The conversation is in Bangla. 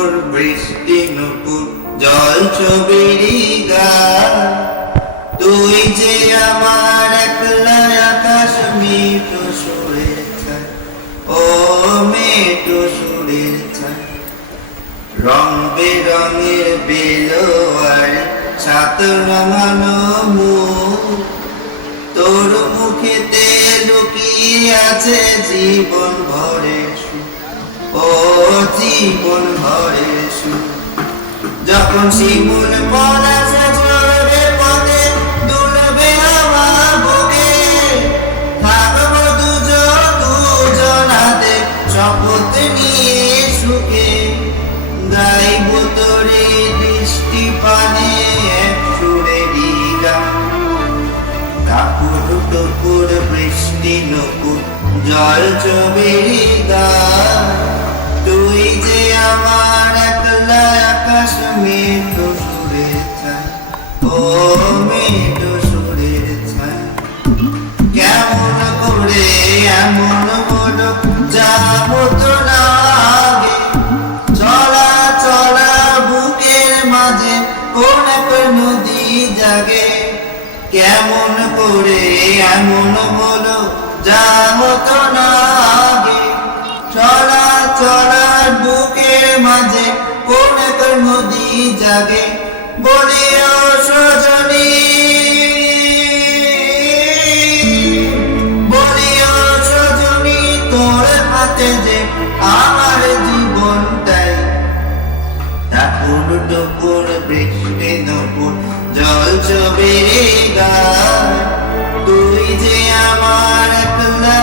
দুপুর বৃষ্টি নুপুর জল ছবিরি গা, তুই যে আমার একলা আকাশ মেঘো সুরের ছায়, ও মেঘো সুরের ছায়। রং বেরঙের বেলোয়ার সাত রঙানো মুখ, তোর মুখেতে লুকিয়ে আছে জীবন ভরের সুখ, ও জীবন ভরের সুখ। যখন শিমুল পলাশে ঝরবে পথে দুলবে আমার বুকে, থাকবো দুজনাতে শপথ নিয়ে সুখে। গাইব তোরে দৃষ্টি পানে এক সুরেরই গান, কাপুর টুকুর বৃষ্টি নুপুর জল ছবিরি গা, তুই যে আমার একলা আকাশ মেঘো সুরের ছায়, ও মেঘো সুরের ছায়। কেমন করে এমন হলো যাবো তো না আগে, চলা চলা বুকের মাঝে কোন এক নদী জাগে। কেমন করে এমন হলো যাবো তো না আগে, চলা চলা বুকের মাঝে কোন এক নদী জাগে। বলিও সজনী, বলিও সজনী, তোর হাতে যে আমার জীবনটাই। ঠাকুর টুকুর বৃষ্টি দুপুর জল ছবিরি গা, তুই যে আমার একলা